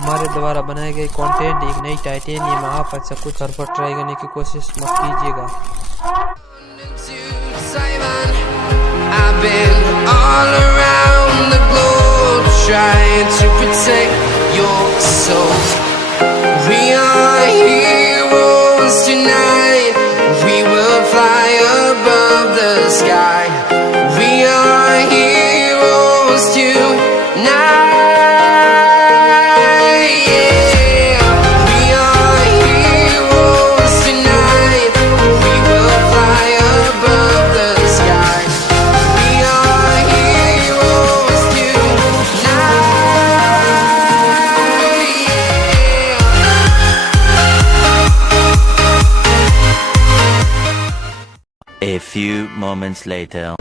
हमारे द्वारा बनाए गए कंटेंट एक नई टाइटेनियम आप अच्छा कुछ घर पर ट्राई करने की कोशिश मत कीजिएगा। I've been all around the globe trying to protect your soul. We are heroes tonight. We will fly above the sky. We are heroes tonight. A few moments later.